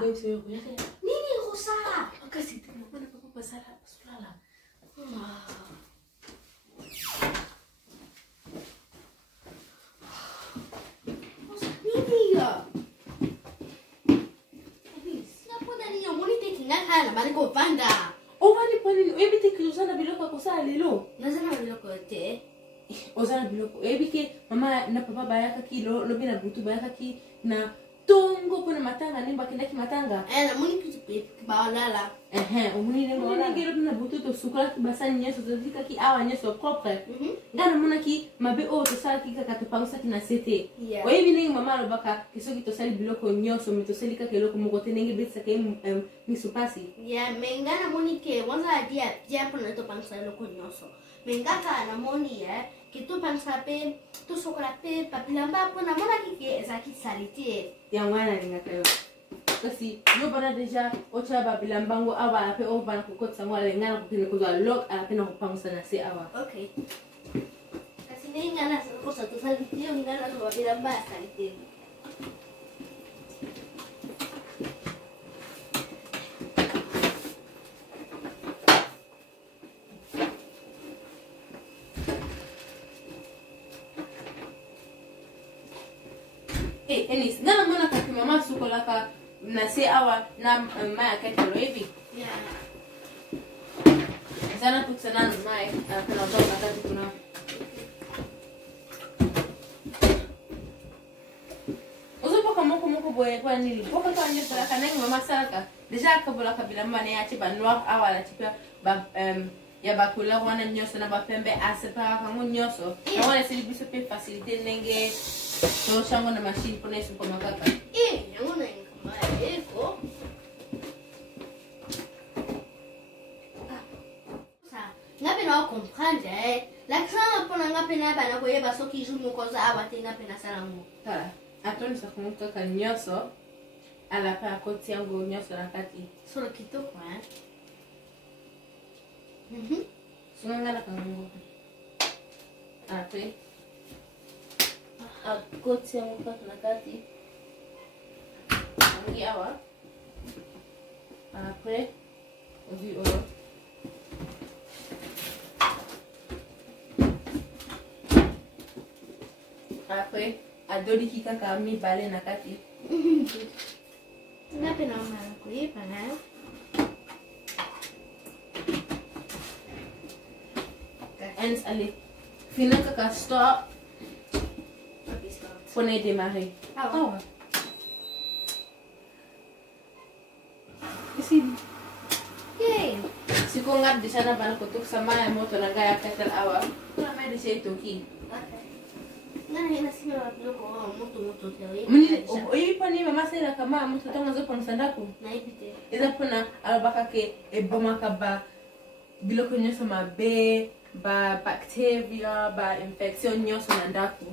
Nini rusa? Kasi tingnan mo na papapasala. Pasulala. Nini ya? Siapa dah ni yang muli tinggal hal balik ko panda. O vani pani ebite ke uzana biloko kosa lelo. Nazana biloko te. Uzana biloko ebike mama na papa bayaka ki lo bina butu bayaka ki na tongo pona matanga nimba kindaki matanga. Na muli kibaolala. Omuni ne ngona ngero bina butu to sukala ki basani nyeso to dika ki awa nyeso propre. Ngana mona ki mabe o to sala ki kaka to pausa ki na sete. O ebine mama lo baka kisoki to sali biloko nyoso mi to sali ka keloko moko tenenge betsa ke misupasi. Mengana moni ke wanza dia pona to pausa loko nyoso. Mengaka na moni kitu pansa pe tu sokola pe papilamba pona mona kike ezaki salite ya mwana ngakayo kasi yo bana deja ocha babilambango aba pe o bana kokotsa mwale ngana kukine kuzwa lock ala pena kupangusa na se aba. Okay, kasi ngana kosa to salite ngana to babilamba salite. Enis, ngana mwana kaki mama sukola ka na se awa na maya ketelo hivi. Sana tuksana na maya kuna toka kati kuna. Uzopo kama moko boye kwa nili. Boka kwa nili kwa kanengi mama saraka. Deja kabola kabila mane ya chiba noir awa la chipa ba ya bakula wana nyoso na bapembe asepa kangu nyoso. Na wana sili biso pe facilite nenge. So shango na machine pone suko makaka. Yango na ngama eko. Ngapi na comprendre l'accent pona ngapi na bana ko yeba soki jumu ko za abate ngapi na salangu. Tala, atoni sa kumuka ka nyoso ala pa koti yangu nyoso na kati. Solo kitoko Sungangala kangu. Ate. Koti yangu kwa nakati. Angi awa. Après, ozi oro. Après, adori kika kami bale nakati. Ngapi na mara kuipa na. Ends ali. Finaka ka stop. Pone démarrer. Awa. Isi. Yay. Siko ngat di sana bana kutuk sama ya moto na gaya ketel awa. Kuna mai di siya toki. Ngana hina sima loko moto tewe. Muni oyi pani mama sera kama moto tonga zo pon sandaku. Na ipite. Eza pona alabaka ke eboma ka ba biloko nyoso mabe ba bacteria ba infection nyoso na ndaku.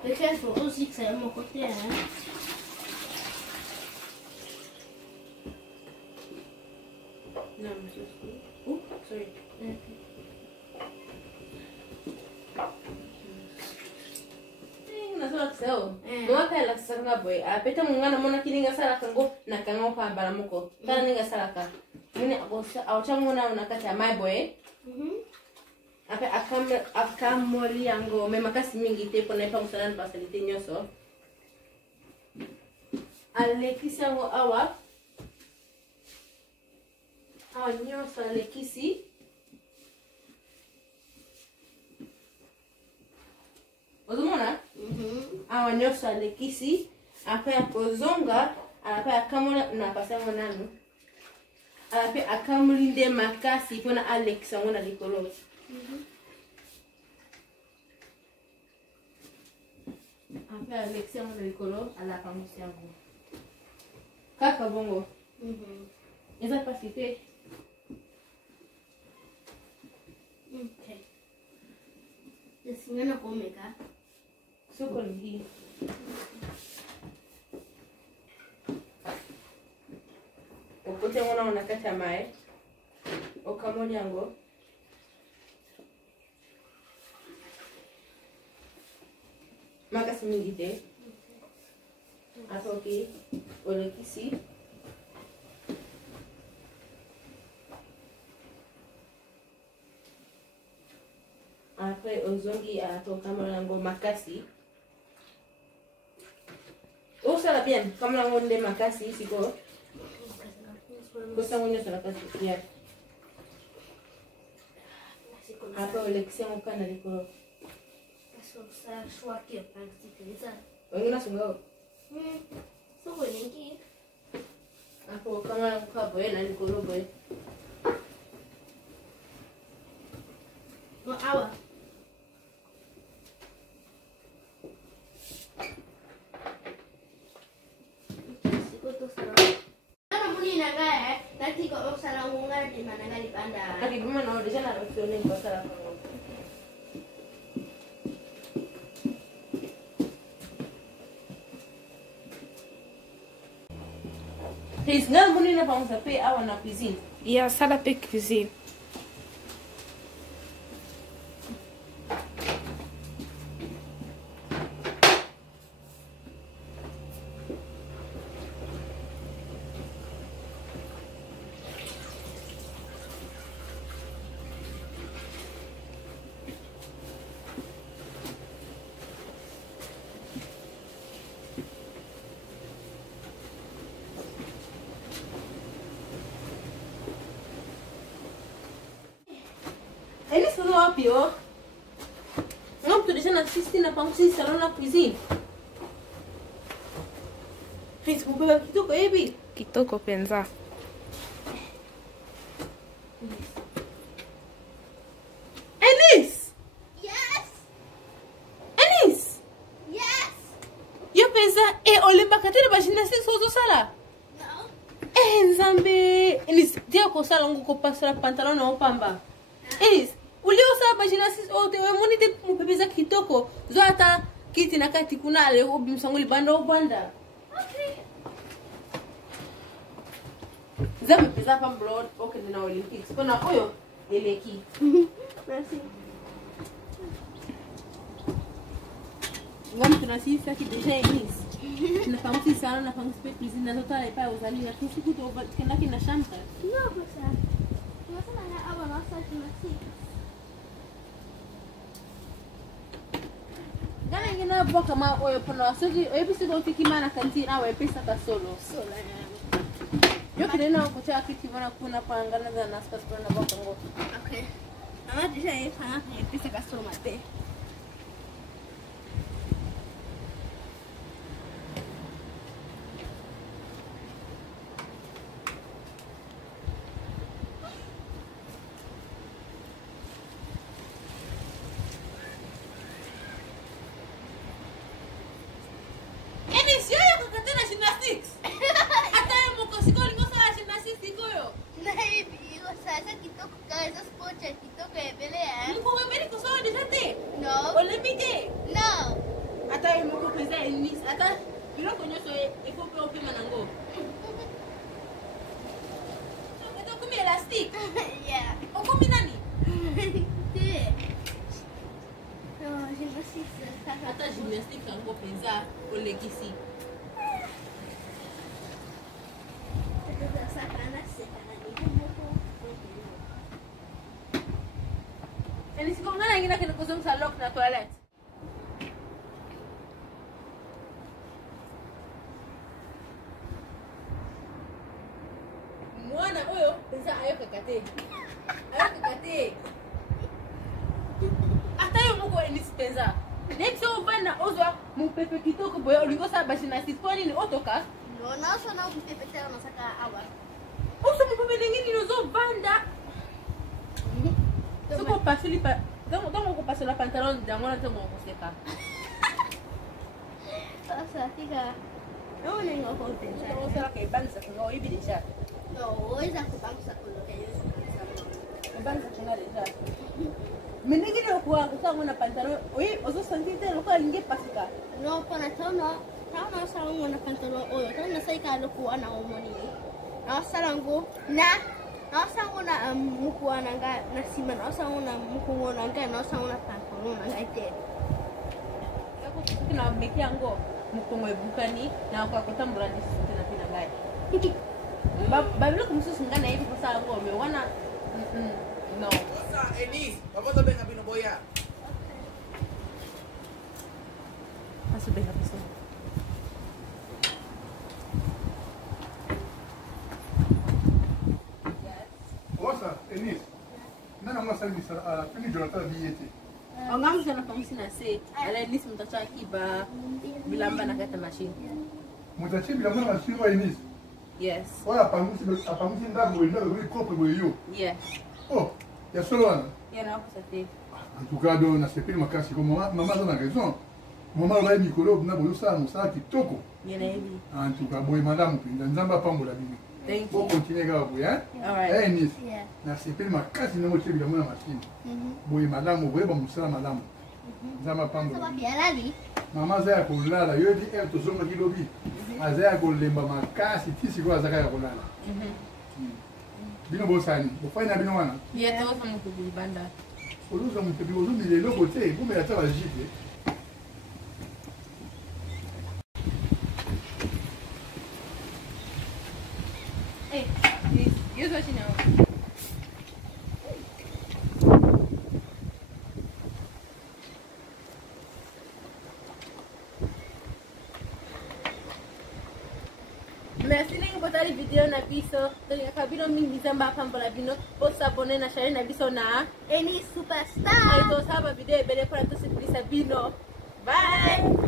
Peut-être faut aussi que ça aille de mon côté, Non, monsieur. Oh, sorry. Nasema kuseo. Mwaka ela sanga boy. Apeta mungana mona kininga sala kango na kango kwa balamuko. Kana ninga sala ka. Muni abosa auchangu na unakata my boy. Ape akamoli yango mema kasi mingi te pona ipa musana basalite nyoso. Alekisi yango awa. Awa nyoso alekisi. Ozumona? Awa nyoso alekisi. Ape akozonga. Ape akamola na pasango nanu. Ape akamulinde makasi pona alekisi yango na likolo. Ape alekisi yango na likolo ala pangusi yango. Kaka bongo. Eza pasi te. Okay. Singana komeka. Soko ni. Okote ngona unakata mae. Okamoni yango. Makasi mingi te. Après, ok, olek ici. Après, ozongi atokama nango makasi. Usala bien, kama nango nde makasi siko. Kosa ngonyo sala kasi ya. Après, olekisi yango kana likolo. Usala shwaki ya pangsipeza. Wengine sunga. Soko nengi. Après, kama nango kaboye na likolo boye. No awa. Nanti kok salah ngomong di mana kali pandang. Tadi gimana? Udah sana opsionin kok salah ngomong. His ngal muni na pang sape awa na cuisine. Yeah, ça la fait cuisine. Eles falam a pior. Não, tu deixa na assistir na pang si salon na cuisine. His mobile kito ko ebi. Kitoko penza. Elis. Yes. Elis. Yes. Yo pensa olimba katira ba gymnastique sozo sala. No. Nzambe. Elis, dia ko sala ngo ko pasala pantalon na opamba. Elis, ulio sa ba gymnastique o te moni te mo pepeza kitoko. Zo ata kiti na kati kuna le obimsangoli banda obanda. Okay. Zame pesa pa blood okay na Olympics. Kona oyo eleki. Merci. Ngam tunasisa ki deja Elis. Na pamsi sana na pamsi pe cuisine na tota le pa uzali na kisi kuto kenda kina shamba. No, cosa. Cosa na awa na sa gymnastic. Gana ngina boka ma oyo pona soji oyo pisi go fiki mana kanti na we pesa ka solo. Sola. Yo kirena ko cha kiti bana kuna pangana za naspas bana boka ngo. Okay. Ama deja e fa e pisa ka so mate. Elis yo yo katena gymnastics. Ata mo ko sikoli mo sa gymnastics koyo. Nahi bigo sasa kitoko ka esas pocha kitoko e bele Mko we meri ko so deja te. No. Olympique. No. Ata mo ko pesa Elis ata bilo ko nyoso e fo pe opima nango. Ito kumi elastic. Yeah. O kumi nani? No, gymnastic. Ata gymnastique kango penza olekisi. Elis ko ngana ngina kina kusum sa lock na toilet. Mwana oyo penza ayo kakate. Ayo kakate. Ata yo muko Elis penza. Next yo bana ozwa mupepe kitoko boy olingo sa bashina siponi ni otoka. No, no, sono un pepetero no saca agua. Oso mupepe ngini no zo banda. Soko pasili pa. Don't ko pasila pantalon dango na tango ko seka. Sasa, tiga. No, nengo ko pensar. Oso la kay bansa ko ibi deja. No, esa ko bangsa ko lo que yo Bansa ko na deja. Meningine ko sa ngona pantalon. Oy, oso santite lo ka linge pasika. no, pana tono. Taona sa una pantalo oyo. Taona sa ikalo ko ana omoni. Na sarango na na mukuana nga na sima na mukuona nga na una pantalo na ite. Ako kina meki yango. mukongo ebukani na kwa kutambula ndisite na pina ngai babilo kumsusu ngana hivi kwa sababu ngome wana no Sasa Enis, pamoja benga bino boya. asube hapo Wasa, Enis. Nana mwa sali misala, pini Jonathan biyete. ongamu sana pamusi na se ala Enis mtacha kiba bilamba na kata machine Mutache bila mwana mashiro Enis. yes Wala apangusi ndago wenda wili kope wili yo. yeah Oh, ya solo wana. yana hapo sasa En tout cas, donc, na sepeli makasi comme maman a raison. Maman va Nicolo na boyo sa musala kitoko. yana hivi En tout cas, boy madame pinda nzamba pambola bini. thank Bon you continuer ga boy hein. all right Eh Enis. Yeah. Na sepeli makasi na moche bila mwana mashine. Boy madame boy ba musala madame. Nzamba pambola. Sababu ya lali. Mama za ya kolala yodi el tozonga kilobi. Aza ya kolemba makasi tisi kwa zaka ya kolala. Bino bosani. Bofanya bino wana. yeah to kama kubanda Oluza mutebi ozumi lelo kote kumbe ya taba jike. hey here's what you know merci nengi botali video na biso tolingaka bino mingi nzambe apambola bino posabone na chaine na biso na Any superstar. tosaba video ebele mpona tosepelisa bino bye